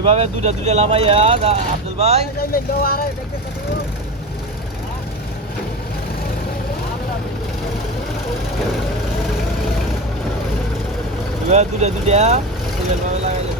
ওইভাবে দুটা দুটা লামাইয়া আব্দুল ভাই দুটা দুটা লাগাইলে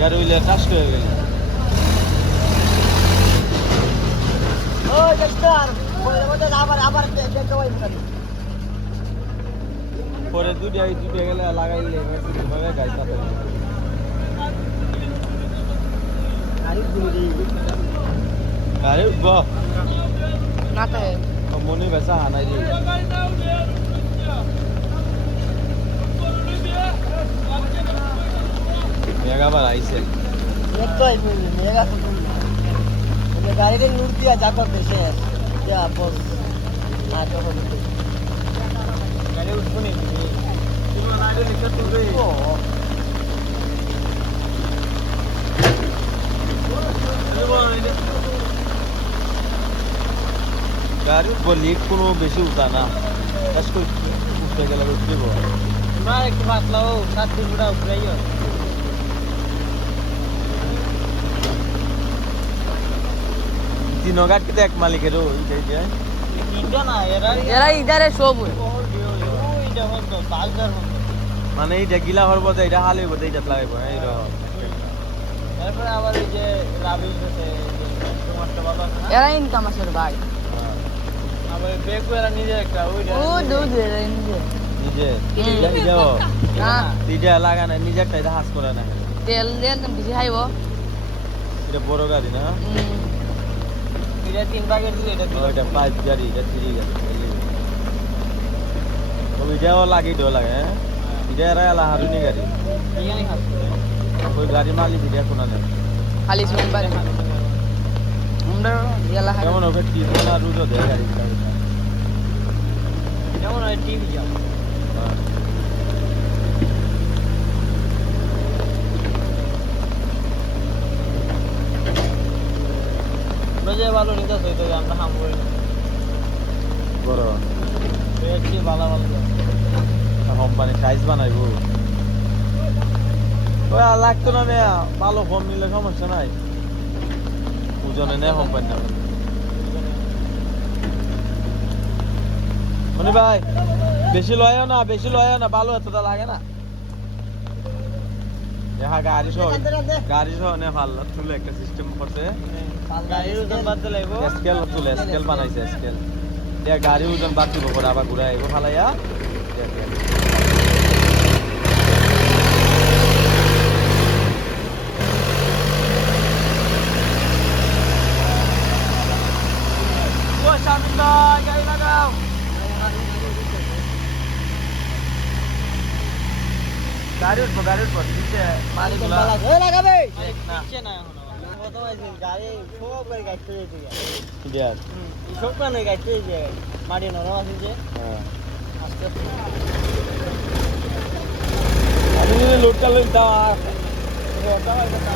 গাড়ি হইলে নষ্ট হয়ে গেল পরে দুটা গেলে লাগাইলে গাড়ি উঠব মনে বেচা হানাই দিয়ে মেগাবার আইসে গাড়িতে লুট দিয়া যা করতে সে গাড়ি উঠবো নি গাড়ি লিক কোনো বেশি উঠা না উঠতে গেলে উঠব একটু পাতলাও 7 ফুট উপরে तीनों गाट कितने एक मालिक है रो इधर क्या तीनों ना यार इधर है शोभ माने इधर गिला हर बोलते इधर हाले बोलते इधर लगे बोले इधर यार पर आवाज़ इधर राबी से टमाटर वाला यार इनका मशहूर भाई अब बैग वाला नहीं देखता वो दूध दे रहे हैं नीचे इधर वो हाँ इधर लगा ना नीचे का इधर हाथ कोरा ना तेल दे तुम किसी है वो इधर बोरो का दिन हाँ इधर 3 पैकेट दिए इधर 5 गाड़ी इधर 3 गाड़ी वो इधर वो लगी दो लगे हैं इधर रहा ला हारू नहीं गाड़ी ये नहीं खाते कोई गाड़ी माली इधर कोना नहीं खाली सुन पर अंदर ये ला है क्या मनो फिर तीन ना रूट हो जाएगा गाड़ी क्या मनो टीवी जाओ बजे वालों नहीं तो सोई तो हम ना हम बोल बोरो पेट की बाला কোম্পানি সাইজ বানাইবো ওই আর লাগতো না মেয়া ভালো ফোন নিলে সমস্যা নাই ওজনে নেই কোম্পানি না মনি ভাই বেশি লয়ও না ভালো এতটা লাগে না দেখা গাড়ি সহ নে ভালো তুলে একটা সিস্টেম করছে গাড়ির ওজন বাদ দিলাইবো স্কেল বানাইছে স্কেল দেখ গাড়ি ওজন বাদ দিব পরে আবার ঘুরাইব ফালাইয়া গাড়ি উঠবো নিচে মালিকগুলা লাগাবে নিচে না এখন কত হয়েছে গাড়ি সব করে গাড়ি যেতে দেখ সব করে গাড়ি যেতে মাটি নরম আছে যে হ্যাঁ আস্তে আস্তে আমি লোডটা লইতাম আর ওটা হয়তো না